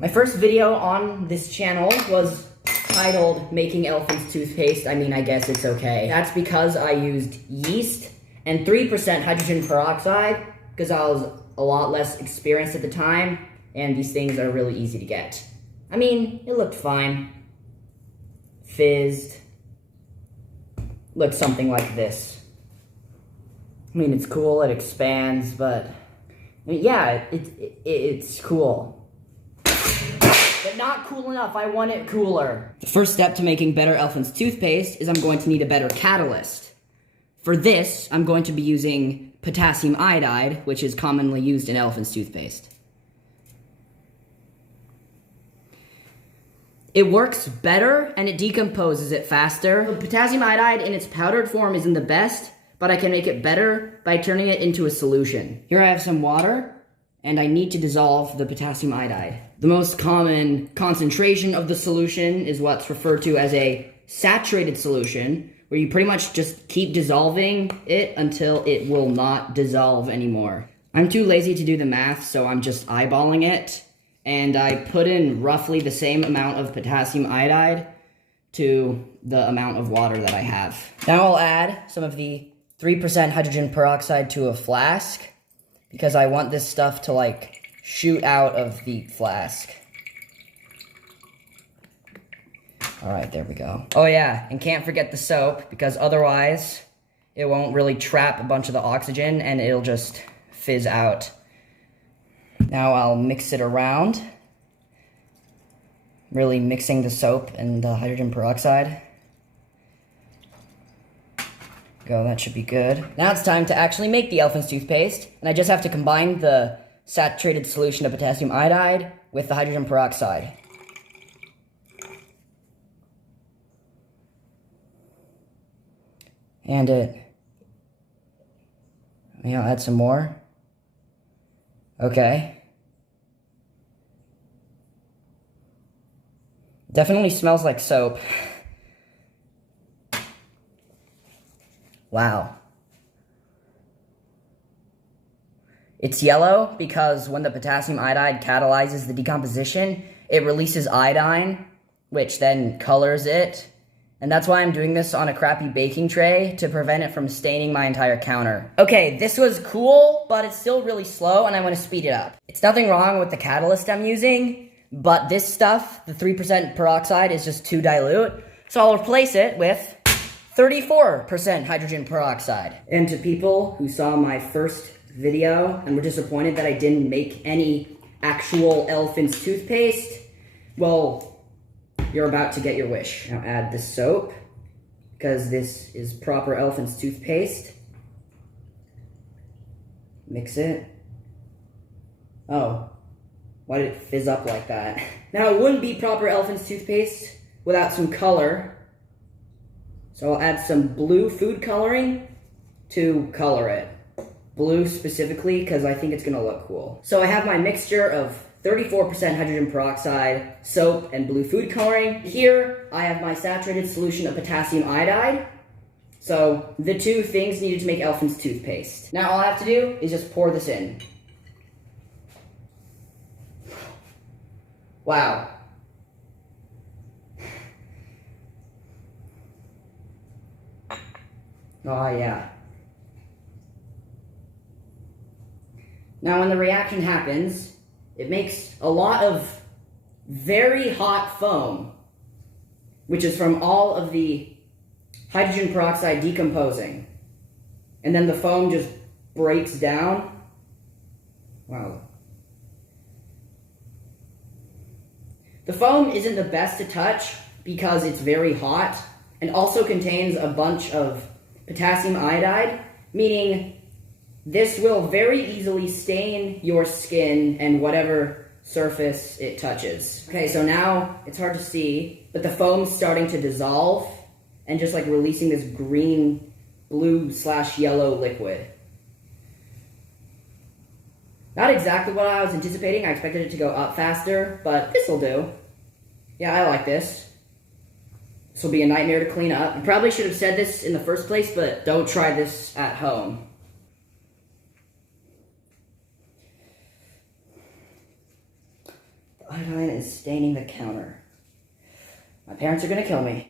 My first video on this channel was titled Making Elephant's Toothpaste. I mean, I guess it's okay. That's because I used yeast and 3% hydrogen peroxide because I was a lot less experienced at the time, and these things are really easy to get. I mean, it looked fine. Fizzed. Looked something like this. I mean, it's cool, it expands, but I mean, yeah, it's cool. But not cool enough, I want it cooler. The first step to making better Elephant's toothpaste is I'm going to need a better catalyst. For this, I'm going to be using potassium iodide, which is commonly used in Elephant's toothpaste. It works better and it decomposes it faster. The potassium iodide in its powdered form isn't the best, but I can make it better by turning it into a solution. Here I have some water, and I need to dissolve the potassium iodide. The most common concentration of the solution is what's referred to as a saturated solution, where you pretty much just keep dissolving it until it will not dissolve anymore. I'm too lazy to do the math, so I'm just eyeballing it, and I put in roughly the same amount of potassium iodide to the amount of water that I have. Now I'll add some of the 3% hydrogen peroxide to a flask, because I want this stuff to, like, shoot out of the flask. Alright, there we go. Oh yeah, and can't forget the soap, because otherwise it won't really trap a bunch of the oxygen and it'll just fizz out. Now I'll mix it around. Really mixing the soap and the hydrogen peroxide. Go, that should be good. Now it's time to actually make the Elephant's toothpaste, and I just have to combine the saturated solution of potassium iodide with the hydrogen peroxide. And I'll add some more. Okay. Definitely smells like soap. Wow. It's yellow because when the potassium iodide catalyzes the decomposition, it releases iodine, which then colors it. And that's why I'm doing this on a crappy baking tray, to prevent it from staining my entire counter. Okay, this was cool, but it's still really slow and I want to speed it up. It's nothing wrong with the catalyst I'm using, but this stuff, the 3% peroxide, is just too dilute. So I'll replace it with 34% hydrogen peroxide. And to people who saw my first video and were disappointed that I didn't make any actual Elephant's toothpaste, well, you're about to get your wish. Now add the soap, because this is proper Elephant's toothpaste. Mix it. Oh, why did it fizz up like that? Now it wouldn't be proper Elephant's toothpaste without some color. So I'll add some blue food coloring to color it. Blue specifically, because I think it's going to look cool. So I have my mixture of 34% hydrogen peroxide, soap, and blue food coloring. Here, I have my saturated solution of potassium iodide. So the two things needed to make Elephant's toothpaste. Now all I have to do is just pour this in. Wow. Oh yeah. Now when the reaction happens, it makes a lot of very hot foam, which is from all of the hydrogen peroxide decomposing. And then the foam just breaks down. Wow. The foam isn't the best to touch because it's very hot and also contains a bunch of potassium iodide, meaning this will very easily stain your skin and whatever surface it touches. Okay, so now it's hard to see, but the foam's starting to dissolve and just like releasing this green, blue/yellow liquid. Not exactly what I was anticipating. I expected it to go up faster, but this will do. Yeah, I like this. This will be a nightmare to clean up. I probably should have said this in the first place, but don't try this at home. The iodine is staining the counter. My parents are gonna kill me.